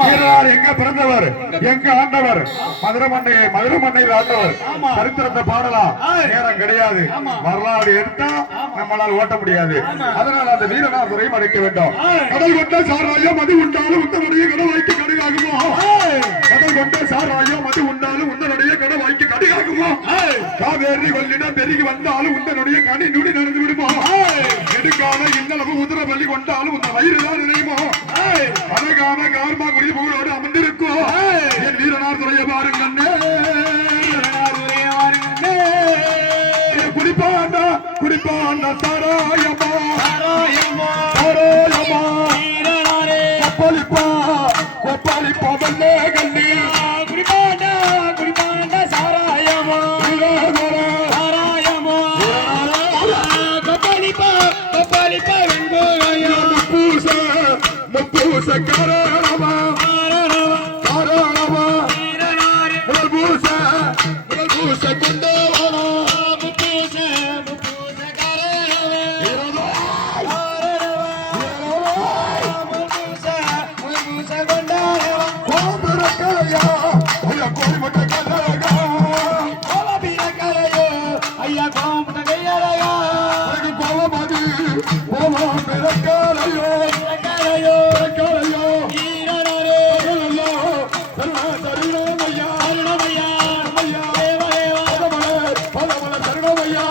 வீரனார் எங்க பிறந்தவர், எங்க ஆண்டவர், மதுரை மண்ணையில் ஆண்டவர். சரித்திரத்தை பாடலாம், நேரம் கிடையாது. வரலாறு எடுத்தா நம்மளால் ஓட்ட முடியாது. அதனால அந்த வீரனார் துறையும் அடைக்க வேண்டும். கடல் கொண்ட சாராயம் அது உண்டாலும் உத்தனுடைய கடவாய்க்கு கடுகாகுமோ? கடல் கொண்ட சாராயம் அது உண்டாலும் உன்னனுடைய கடவாய்க்கு கடுகாகுமோ? காவேரி கொள்ளிடம் பெருகி வந்தாலும் உன்னனுடைய கனி நுடி நடந்து விடுமோ? எடுக்காத இன்னளவு உதிர பள்ளி கொண்டாலும் உந்த வயிறுதான் நினைமோ? அழகான கார்மா குடி புகழோடு அமர்ந்திருக்கும் என் வீரனார் துறைய பாருங்க. குடிப்பாண்டா குடிப்பாண்டா சாராயமா சாராயமா சாராயமா கொப்பளிப்பா கொப்பளிப்பா வல்லே கல்லி. குடிப்பாண்டா குடிப்பாண்டா சாராயமா சாராயமா கொப்பளிப்பா கொப்பளிப்பா வெண்போயா. முப்பூச முப்பூச காரணமா காரணமா முதல் பூச முதல் பூச கொண்டு சரணமையா